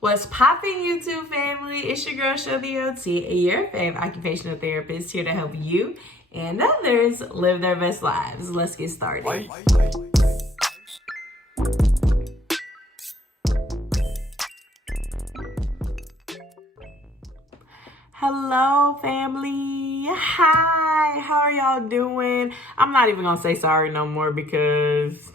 What's poppin', YouTube family? It's your girl, SHOtheOT, your favorite occupational therapist, here to help you and others live their best lives. Let's get started. Hello, family. Hi. How are y'all doing? I'm not even gonna say sorry no more because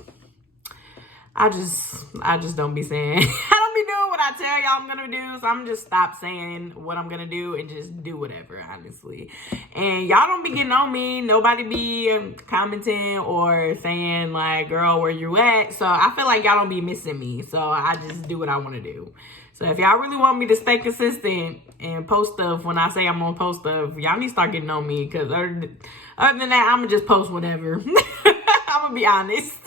I just don't be saying. I don't be doing what I tell y'all I'm gonna do, so I'm just stop saying what I'm gonna do and just do whatever, honestly. And y'all don't be getting on me. Nobody be commenting or saying like, "Girl, where you at?" So I feel like y'all don't be missing me. So I just do what I want to do. So if y'all really want me to stay consistent and post stuff when I say I'm gonna post stuff, y'all need to start getting on me, because other than that, I'm gonna just post whatever. I'm gonna be honest.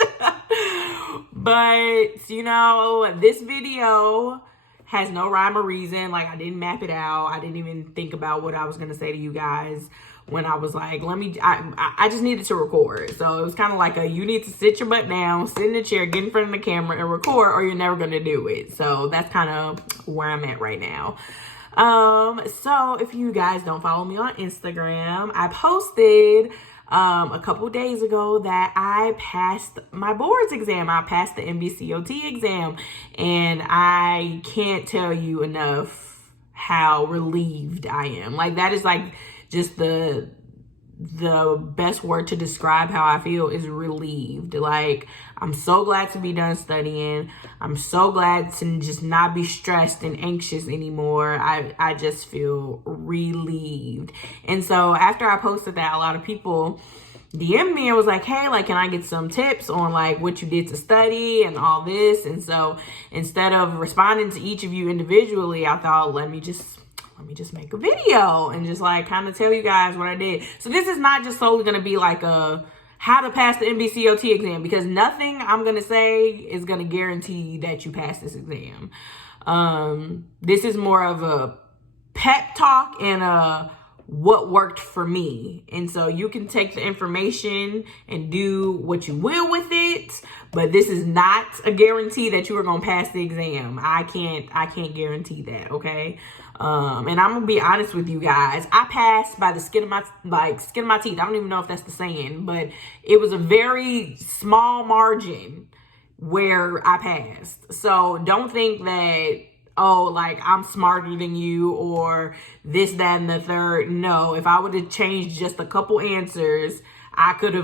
But, you know, this video has no rhyme or reason. Like, I didn't map it out. I didn't even think about what I was going to say to you guys when I was like, I just needed to record. So it was kind of like you need to sit your butt down, sit in the chair, get in front of the camera and record, or you're never going to do it. So that's kind of where I'm at right now. So if you guys don't follow me on Instagram, I posted a couple days ago that I passed my boards exam. I passed the NBCOT exam, and I can't tell you enough how relieved I am. Like, that is like just the best word to describe how I feel is relieved. Like, I'm so glad to be done studying. I'm so glad to just not be stressed and anxious anymore. I just feel relieved. And so after I posted that, a lot of people DM'd me and was like, hey, like, can I get some tips on like what you did to study and all this? And so instead of responding to each of you individually, I thought, let me just make a video and just like kind of tell you guys what I did. So this is not just solely going to be like how to pass the NBCOT exam, because nothing I'm going to say is going to guarantee that you pass this exam. This is more of a pep talk and what worked for me. And so you can take the information and do what you will with it, but this is not a guarantee that you are going to pass the exam. I can't guarantee that, okay? And I'm gonna be honest with you guys. I passed by the skin of my teeth. I don't even know if that's the saying, but it was a very small margin where I passed. So don't think that, oh, like I'm smarter than you or this, that, and the third. No, if I would have changed just a couple answers, I could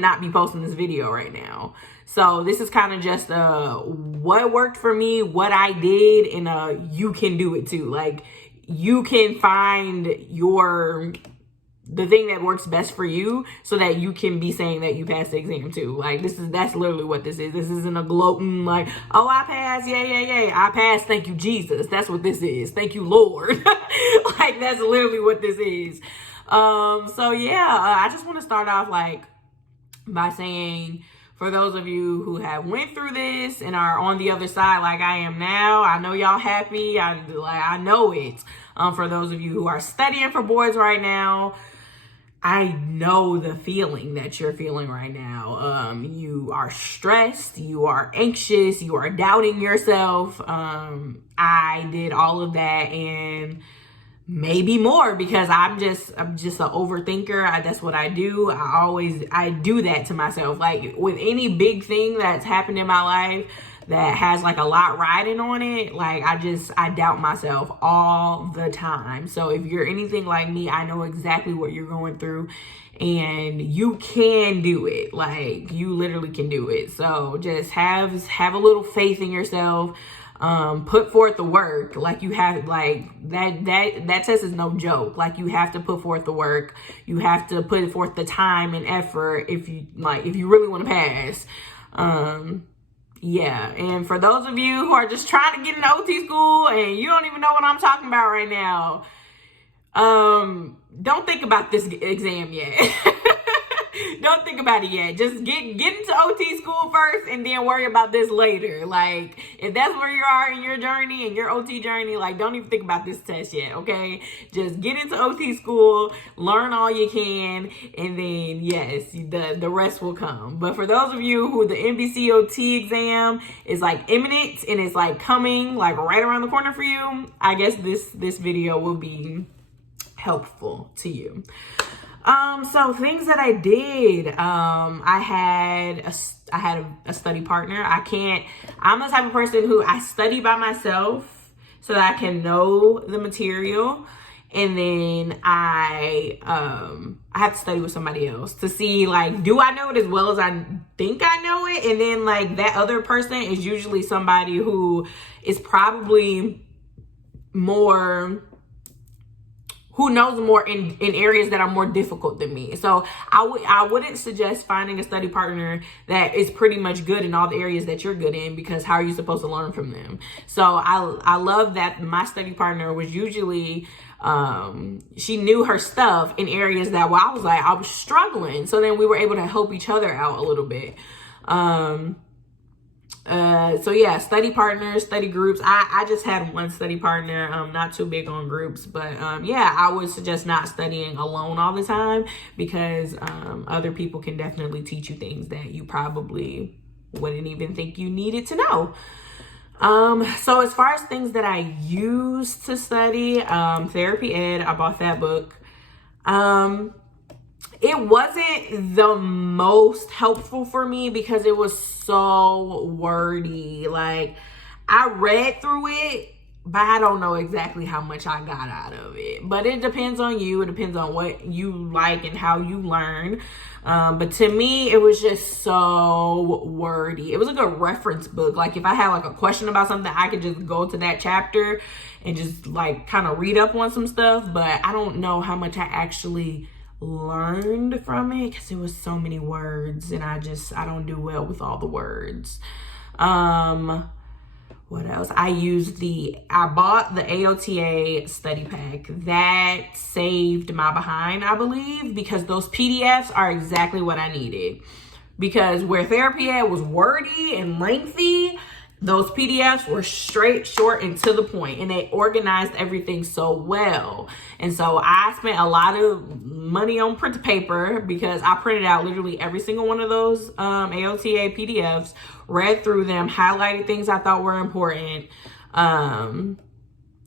not be posting this video right now. So this is kind of just what worked for me, what I did, and you can do it too. Like, you can find the thing that works best for you so that you can be saying that you passed the exam too. Like, that's literally what this is. This isn't a gloating like, oh, I passed, yay, I passed, thank you, Jesus. That's what this is. Thank you, Lord. Like, that's literally what this is. So yeah, I just want to start off like by saying, for those of you who have went through this and are on the other side like I am now, I know y'all happy. I know it. For those of you who are studying for boards right now, I know the feeling that you're feeling right now. You are stressed, you are anxious, you are doubting yourself. I did all of that and maybe more, because I'm just an overthinker. That's what I do. I do that to myself. Like, with any big thing that's happened in my life that has like a lot riding on it, like I doubt myself all the time. So if you're anything like me, I know exactly what you're going through, and you can do it. Like, you literally can do it. So just have a little faith in yourself. Put forth the work. Like, you have, like, that test is no joke. Like, you have to put forth the work. You have to put forth the time and effort if you really want to pass. Yeah. And for those of you who are just trying to get into OT school and you don't even know what I'm talking about right now, don't think about this exam yet. don't think about it yet. Just get into OT school first and then worry about this later. Like, if that's where you are in your journey and your OT journey, like, don't even think about this test yet, okay? Just get into OT school, learn all you can, and then, yes, the rest will come. But for those of you who the NBCOT exam is like imminent and it's like coming like right around the corner for you, I guess this video will be helpful to you. So things that I did, I had a study partner. I'm the type of person who I study by myself so that I can know the material. And then I have to study with somebody else to see, like, do I know it as well as I think I know it? And then, like, that other person is usually somebody who is probably who knows more in areas that are more difficult than me. So I wouldn't suggest finding a study partner that is pretty much good in all the areas that you're good in, because how are you supposed to learn from them? So I love that my study partner was usually, she knew her stuff in areas that I was struggling. So then we were able to help each other out a little bit. So yeah, study partners, study groups. I just had one study partner. Not too big on groups, but yeah, I would suggest not studying alone all the time, because other people can definitely teach you things that you probably wouldn't even think you needed to know. So as far as things that I use to study, Therapy Ed, I bought that book. It wasn't the most helpful for me because it was so wordy. Like, I read through it, but I don't know exactly how much I got out of it. But it depends on you. It depends on what you like and how you learn. But to me, it was just so wordy. It was like a reference book. Like, if I had like a question about something, I could just go to that chapter and just like kind of read up on some stuff. But I don't know how much I actually learned from it because it was so many words, and I don't do well with all the words. What else? I bought the AOTA study pack. That saved my behind, I believe, because those PDFs are exactly what I needed. Because where Therapy Ed was wordy and lengthy, those PDFs were straight, short, and to the point, and they organized everything so well. And so I spent a lot of money on printer paper because I printed out literally every single one of those AOTA PDFs, read through them, highlighted things I thought were important. And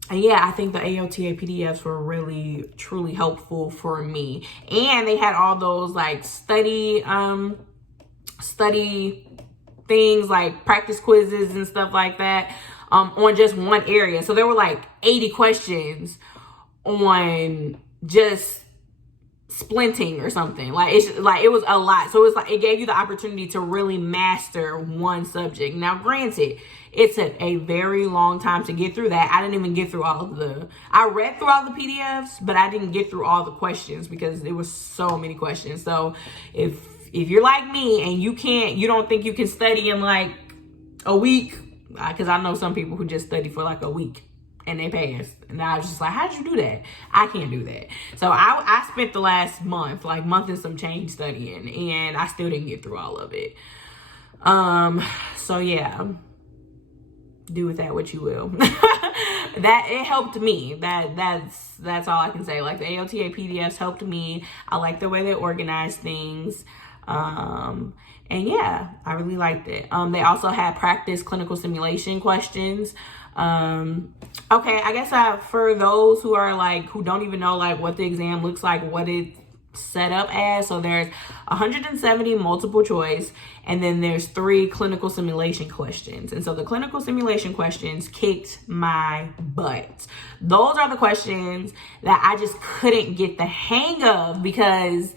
yeah, I think the AOTA PDFs were really, truly helpful for me. And they had all those like study things like practice quizzes and stuff like that on just one area. So there were like 80 questions on just splinting or something. It was a lot. So it was like, it gave you the opportunity to really master one subject. Now, granted, it took a very long time to get through that. I didn't even get through I read through all the PDFs, but I didn't get through all the questions because there was so many questions. So if you're like me and you don't think you can study in like a week, because I know some people who just study for like a week and they pass. And I was just like, how'd you do that? I can't do that. So I spent the last month and some change studying, and I still didn't get through all of it. So yeah, do with that what you will. That it helped me. That's all I can say. Like, the AOTA PDFs helped me. I like the way they organize things. And yeah, I really liked it. They also had practice clinical simulation questions. Okay, I guess for those who don't even know like what the exam looks like, what it's set up as. So there's 170 multiple choice, and then there's 3 clinical simulation questions. And so the clinical simulation questions kicked my butt. Those are the questions that I just couldn't get the hang of, because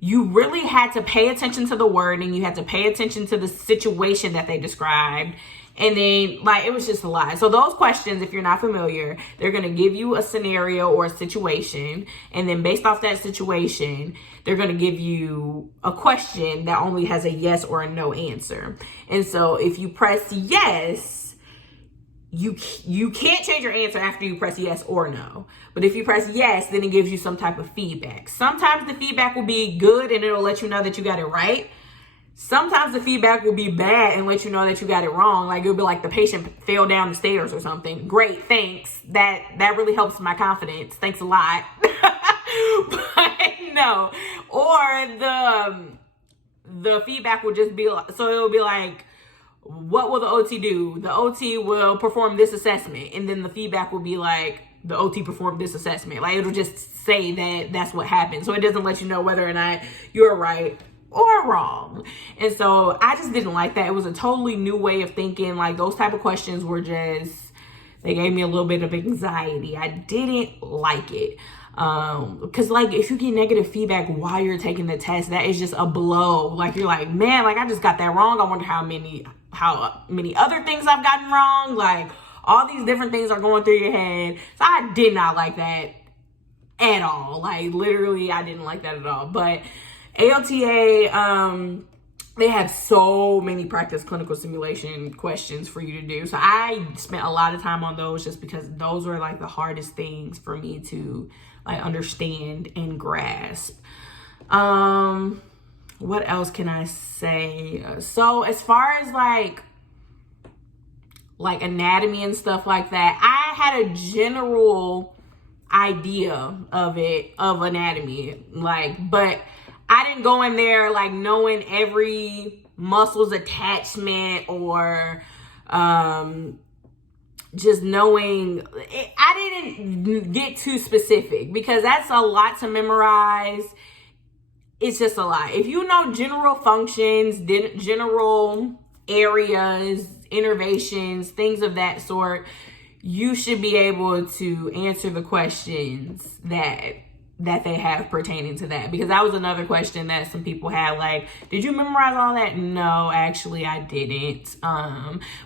you really had to pay attention to the wording. You had to pay attention to the situation that they described. And then, like, it was just a lot. So those questions, if you're not familiar, they're going to give you a scenario or a situation. And then based off that situation, they're going to give you a question that only has a yes or a no answer. And so if you press yes, you can't change your answer after you press yes or no. But if you press yes, then it gives you some type of feedback. Sometimes the feedback will be good and it'll let you know that you got it right. Sometimes the feedback will be bad and let you know that you got it wrong. Like it'll be like the patient fell down the stairs or something. Great, thanks. That really helps my confidence. Thanks a lot. But no. Or the feedback will just be like, so it'll be like, what will the OT do? The OT will perform this assessment. And then the feedback will be like, the OT performed this assessment. Like it'll just say that that's what happened. So it doesn't let you know whether or not you're right or wrong. And so I just didn't like that. It was a totally new way of thinking. Like those type of questions were just, they gave me a little bit of anxiety. I didn't like it. Cause like if you get negative feedback while you're taking the test, that is just a blow. Like you're like, man, like I just got that wrong. I wonder how many other things I've gotten wrong. Like all these different things are going through your head. So I did not like that at all. Like literally I didn't like that at all. But AOTA, they have so many practice clinical simulation questions for you to do. So I spent a lot of time on those just because those were like the hardest things for me to like understand and grasp. What else can I say? So as far as like anatomy and stuff like that, I had a general idea of anatomy, like, but I didn't go in there like knowing every muscle's attachment or just knowing it. I didn't get too specific because that's a lot to memorize. It's just a lot. If you know general functions, general areas, innervations, things of that sort, you should be able to answer the questions that they have pertaining to that. Because that was another question that some people had, like, did you memorize all that? No, actually I didn't.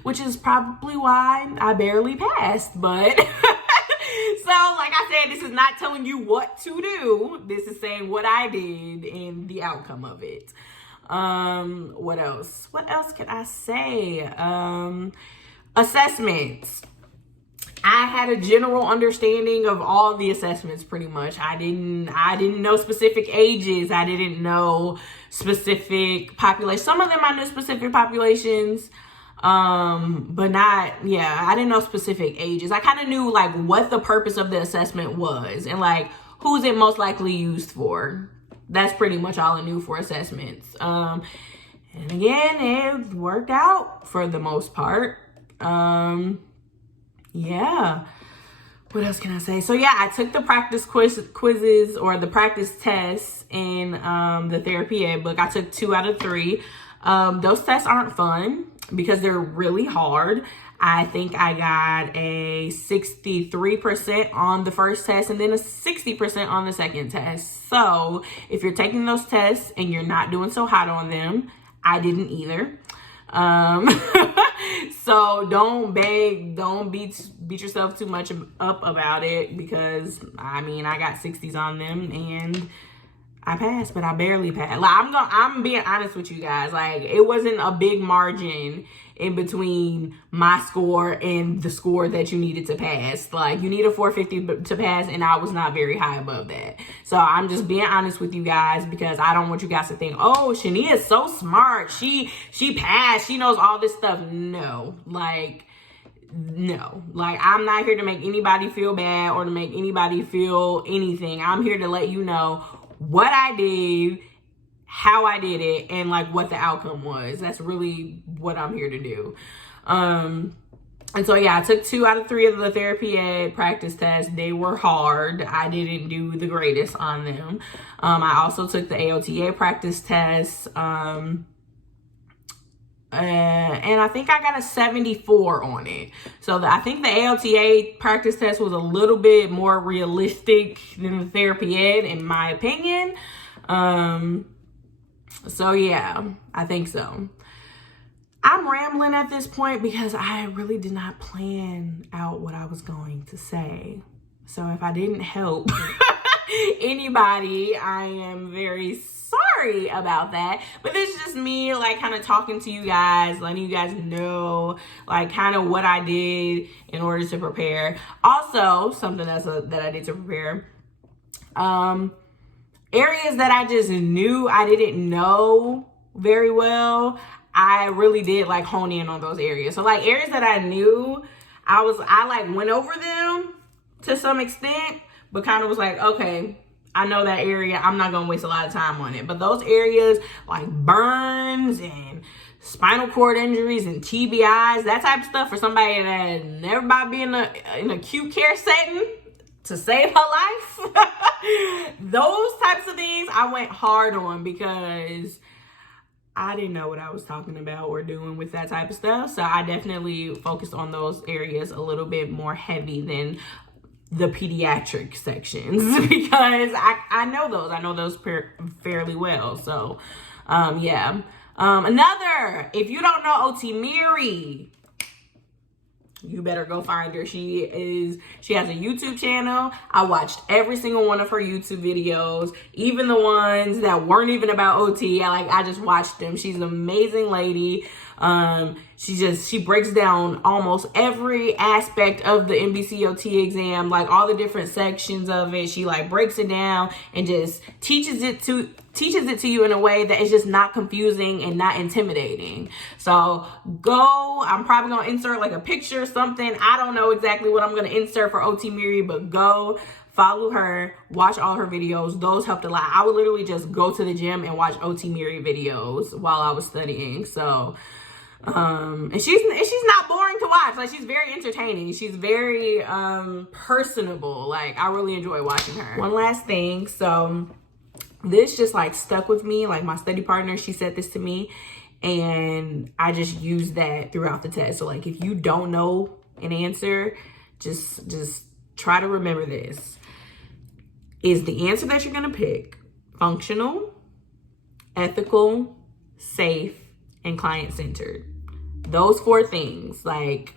Which is probably why I barely passed. But so like I said, this is not telling you what to do. This is saying what I did and the outcome of it. What else? What else can I say? Assessments. I had a general understanding of all the assessments pretty much. I didn't know specific ages. I didn't know specific populations. Some of them I knew specific populations, but not, I didn't know specific ages. I kind of knew like what the purpose of the assessment was and like who's it most likely used for. That's pretty much all I knew for assessments. And again, it worked out for the most part. Yeah. What else can I say? So yeah, I took the practice quizzes or the practice tests in the therapy ed book. I took 2 out of 3. Those tests aren't fun because they're really hard. I think I got a 63% on the first test and then a 60% on the second test. So if you're taking those tests and you're not doing so hot on them, I didn't either. So don't beat yourself too much up about it, because I mean, I got 60s on them and I passed, but I barely passed. Like I'm being honest with you guys. Like it wasn't a big margin in between my score and the score that you needed to pass. Like you need a 450 to pass, and I was not very high above that. So I'm just being honest with you guys because I don't want you guys to think, oh, Shania is so smart. She passed. She knows all this stuff. No, like I'm not here to make anybody feel bad or to make anybody feel anything. I'm here to let you know what I did, how I did it, and like what the outcome was. That's really what I'm here to do. And so yeah, I took 2 out of 3 of the therapy ed practice tests. They were hard. I didn't do the greatest on them. I also took the AOTA practice tests. And I think I got a 74 on it. So I think the AOTA practice test was a little bit more realistic than the therapy ed, in my opinion. So yeah, I think so. I'm rambling at this point because I really did not plan out what I was going to say. So if I didn't help anybody, I am very sorry. sorry about that. But this is just me, like, kind of talking to you guys, letting you guys know, like, kind of what I did in order to prepare. Also, something that I did to prepare, areas that I just knew I didn't know very well, I really did, like, hone in on those areas. So, like, areas that I knew, I like, went over them to some extent, but kind of was like, okay, I know that area, I'm not gonna waste a lot of time on it. But those areas like burns and spinal cord injuries and TBIs, that type of stuff, for somebody that never about being in acute care setting to save her life, those types of things I went hard on, because I didn't know what I was talking about or doing with that type of stuff. So I definitely focused on those areas a little bit more heavy than the pediatric sections, because I know those fairly well. So yeah. Another, if you don't know OT Miri, you better go find her. She has a YouTube channel. I watched every single one of her YouTube videos, even the ones that weren't even about OT. I just watched them. She's an amazing lady. She breaks down almost every aspect of the NBCOT exam, like all the different sections of it. She like breaks it down and just teaches it to you in a way that is just not confusing and not intimidating. So I'm probably gonna insert like a picture or something. I don't know exactly what I'm gonna insert for OT Miri, but go follow her, watch all her videos. Those helped a lot. I would literally just go to the gym and watch OT Miri videos while I was studying. So and she's not boring to watch. Like, she's very entertaining. She's very personable. Like, I really enjoy watching her. One last thing. So this just like stuck with me. Like, my study partner, she said this to me, and I just used that throughout the test. So like, if you don't know an answer, just try to remember this. Is the answer that you're gonna pick functional, ethical, safe, and client-centered? Those 4 things. Like,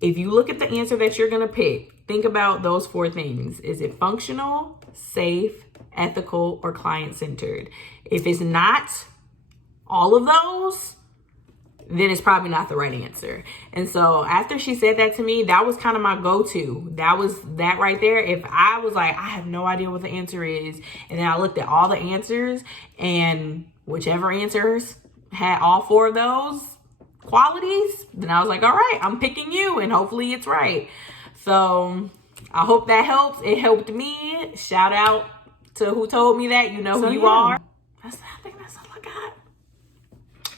if you look at the answer that you're gonna pick, think about those 4 things. Is it functional, safe, ethical, or client-centered? If it's not all of those, then it's probably not the right answer. And so after she said that to me, that was kind of my go-to. That was that right there. If I was like, I have no idea what the answer is, and then I looked at all the answers, and whichever answers had all 4 of those qualities, then I was like, all right, I'm picking you, and hopefully it's right. So I hope that helps. It helped me. Shout out to who told me that. You know who you are. I think that's all I got.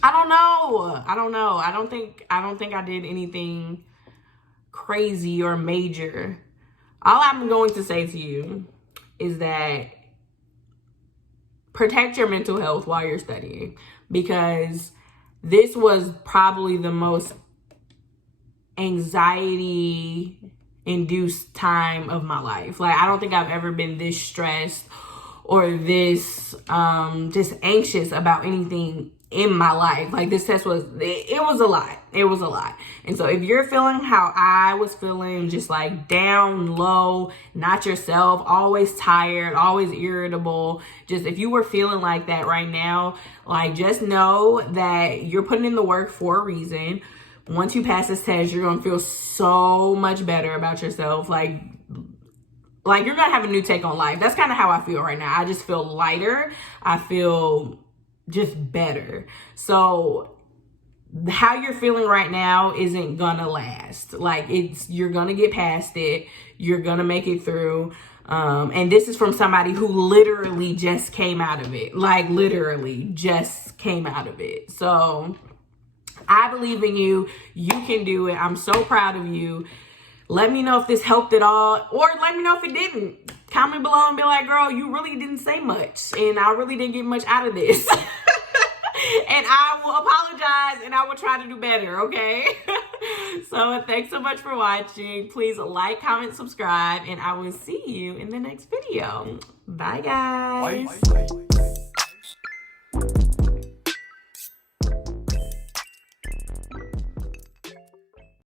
I don't know. I don't think I did anything crazy or major. All I'm going to say to you is that protect your mental health while you're studying, because this was probably the most anxiety induced time of my life. Like, I don't think I've ever been this stressed or this just anxious about anything in my life. Like, this test was a lot. It was a lot. And so if you're feeling how I was feeling, just like down low, not yourself, always tired, always irritable, just if you were feeling like that right now, like, just know that you're putting in the work for a reason. Once you pass this test, you're gonna feel so much better about yourself. Like you're gonna have a new take on life. That's kind of how I feel right now. I just feel lighter. I feel just better. So how you're feeling right now isn't gonna last. Like, you're gonna get past it. You're gonna make it through. And this is from somebody who literally just came out of it. Like, literally just came out of it. So I believe in you. You can do it. I'm so proud of you. Let me know if this helped at all, or let me know if it didn't. Comment below and be like, girl, you really didn't say much, and I really didn't get much out of this. And I will apologize, and I will try to do better, okay? So thanks so much for watching. Please like, comment, subscribe, and I will see you in the next video. Bye, guys.